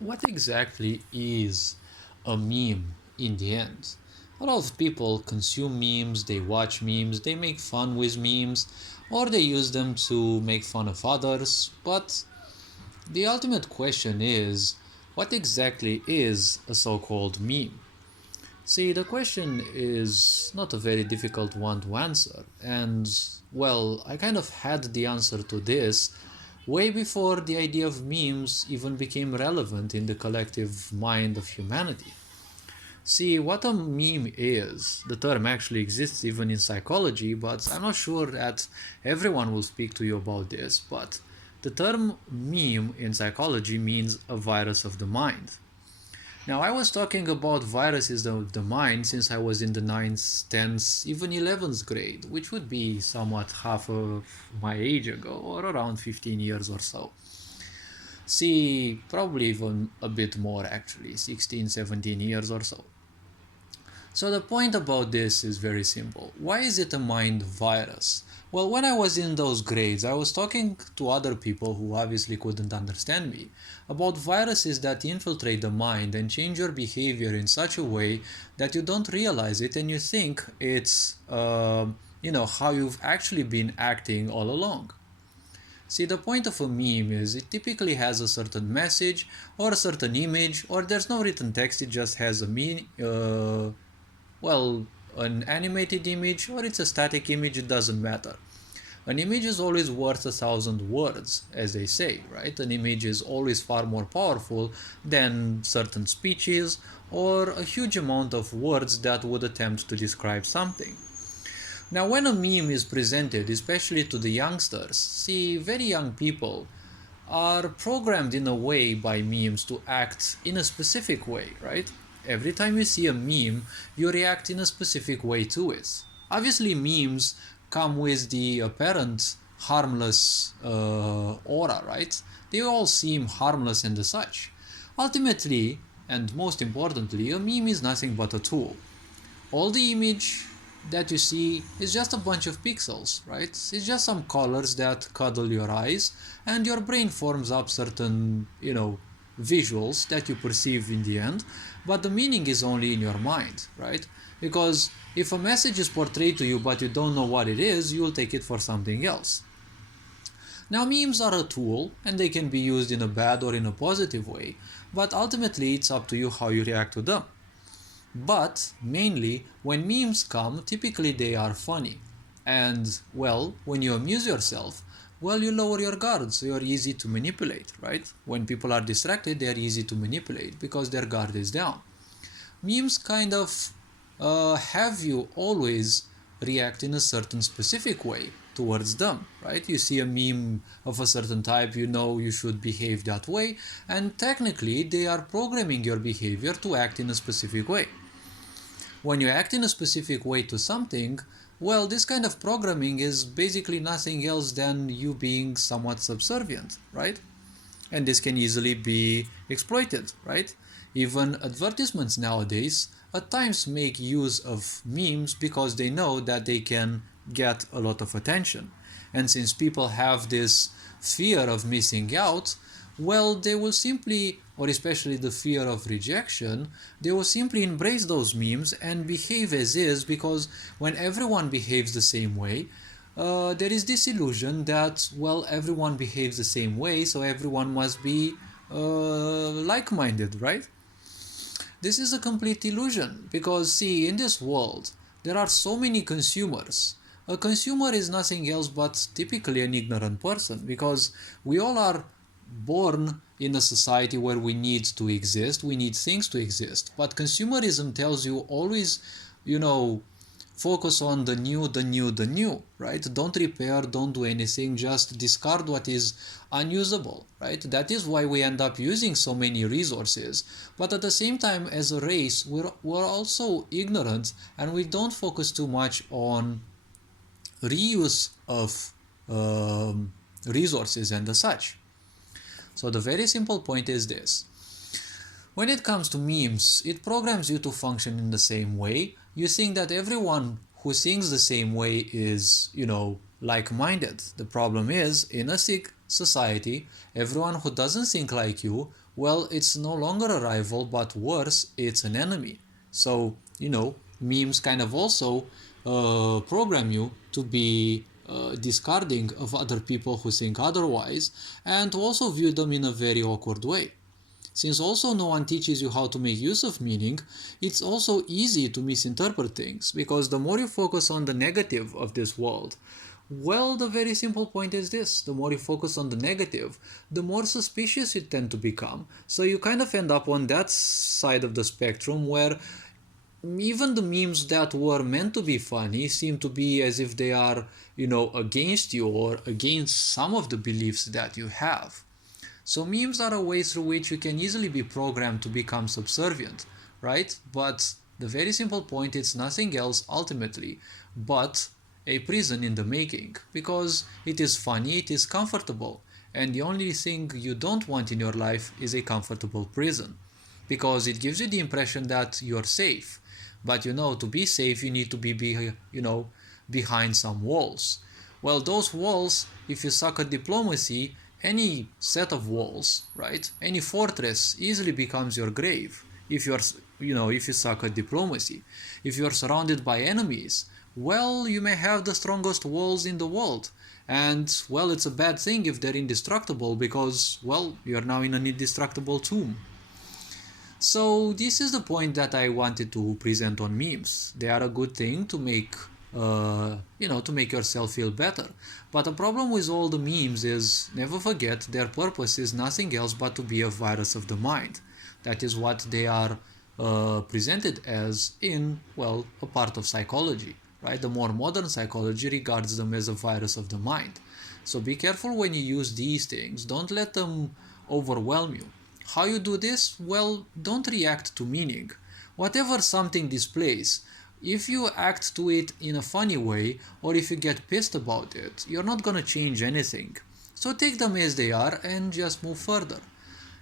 What exactly is a meme in the end? A lot of people consume memes, they watch memes, they make fun with memes, or they use them to make fun of others, but the ultimate question is what exactly is a so called meme? See, the question is not a very difficult one to answer, and well, I kind of had the answer to this way before the idea of memes even became relevant in the collective mind of humanity. See, what a meme is, the term actually exists even in psychology, but I'm not sure that everyone will speak to you about this. But the term meme in psychology means a virus of the mind. Now, I was talking about viruses of the mind since I was in the ninth, 10th, even 11th grade, which would be somewhat half of my age ago, or around 15 years or so. See, probably even a bit more actually, 16, 17 years or so. So the point about this is very simple. Why is it a mind virus? Well, when I was in those grades, I was talking to other people who obviously couldn't understand me about viruses that infiltrate the mind and change your behavior in such a way that you don't realize it and you think it's, how you've actually been acting all along. See, the point of a meme is it typically has a certain message or a certain image, or there's no written text, it just has well, an animated image or it's a static image, it doesn't matter. An image is always worth 1,000 words, as they say, right? An image is always far more powerful than certain speeches or a huge amount of words that would attempt to describe something. Now, when a meme is presented, especially to the youngsters, see, very young people are programmed in a way by memes to act in a specific way, right? Every time you see a meme, you react in a specific way to it. Obviously, memes come with the apparent harmless aura, right? They all seem harmless and such. Ultimately, and most importantly, a meme is nothing but a tool. All the image that you see is just a bunch of pixels, right? It's just some colors that cuddle your eyes, and your brain forms up certain, visuals that you perceive in the end, but the meaning is only in your mind, right? Because if a message is portrayed to you but you don't know what it is, you will take it for something else. Now, memes are a tool and they can be used in a bad or in a positive way, but ultimately it's up to you how you react to them. But mainly, when memes come, typically they are funny. And, well, when you amuse yourself, well, you lower your guard, so you're easy to manipulate, right? When people are distracted, they are easy to manipulate because their guard is down. Memes kind of have you always react in a certain specific way towards them, right? You see a meme of a certain type, you know you should behave that way, and technically they are programming your behavior to act in a specific way. When you act in a specific way to something, well, this kind of programming is basically nothing else than you being somewhat subservient, right? And this can easily be exploited, right? Even advertisements nowadays at times make use of memes because they know that they can get a lot of attention. And since people have this fear of missing out, well, they will simply, or especially the fear of rejection, they will simply embrace those memes and behave as is, because when everyone behaves the same way, there is this illusion that, well, everyone behaves the same way, so everyone must be like-minded, right? This is a complete illusion because, see, in this world, there are so many consumers. A consumer is nothing else but typically an ignorant person because we all are born in a society where we need to exist, we need things to exist. But consumerism tells you always, you know, focus on the new, the new, the new, right? Don't repair, don't do anything, just discard what is unusable, right? That is why we end up using so many resources. But at the same time, as a race, we're also ignorant and we don't focus too much on reuse of resources and the such. So the very simple point is this. When it comes to memes, it programs you to function in the same way. You think that everyone who thinks the same way is, like-minded. The problem is, in a society, everyone who doesn't think like you, well, it's no longer a rival, but worse, it's an enemy. So, memes kind of also program you to be discarding of other people who think otherwise, and to also view them in a very awkward way. Since also no one teaches you how to make use of meaning, it's also easy to misinterpret things, because the more you focus on the negative of this world, well, the very simple point is this: the more you focus on the negative, the more suspicious you tend to become. So you kind of end up on that side of the spectrum where even the memes that were meant to be funny seem to be as if they are, against you or against some of the beliefs that you have. So memes are a way through which you can easily be programmed to become subservient, right? But the very simple point, it's nothing else ultimately but a prison in the making, because it is funny, it is comfortable, and the only thing you don't want in your life is a comfortable prison, because it gives you the impression that you're safe. But to be safe, you need to be behind some walls. Well, those walls, if you suck at diplomacy, any set of walls, right? Any fortress easily becomes your grave if if you suck at diplomacy. If you're surrounded by enemies, well, you may have the strongest walls in the world. And, well, it's a bad thing if they're indestructible, because, well, you're now in an indestructible tomb. So this is the point that I wanted to present on memes. They are a good thing to make to make yourself feel better. But the problem with all the memes is, never forget, their purpose is nothing else but to be a virus of the mind. That is what they are presented as in, well, a part of psychology, right? The more modern psychology regards them as a virus of the mind. So be careful when you use these things. Don't let them overwhelm you. How you do this? Well, don't react to meaning. Whatever something displays, if you act to it in a funny way, or if you get pissed about it, you're not gonna change anything. So take them as they are and just move further.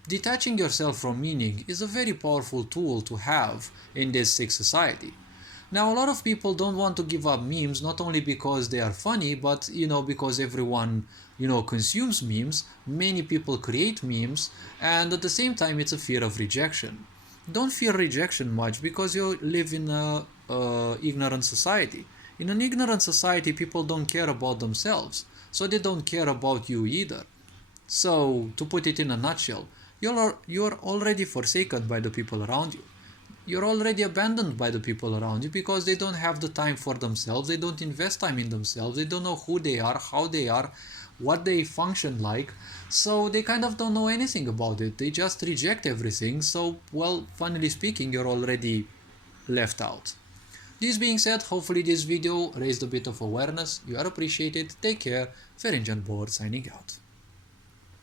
Detaching yourself from meaning is a very powerful tool to have in this sick society. Now, a lot of people don't want to give up memes, not only because they are funny, but because everyone consumes memes. Many people create memes, and at the same time it's a fear of rejection. Don't fear rejection much, because you live in a ignorant society. In an ignorant society, people don't care about themselves, so they don't care about you either. So, to put it in a nutshell, you're already forsaken by the people around you. You're already abandoned by the people around you, because they don't have the time for themselves, they don't invest time in themselves, they don't know who they are, how they are, what they function like, so they kind of don't know anything about it. They just reject everything. So, well, funnily speaking, you're already left out. This being said, hopefully this video raised a bit of awareness. You are appreciated. Take care. Ferenc Board signing out.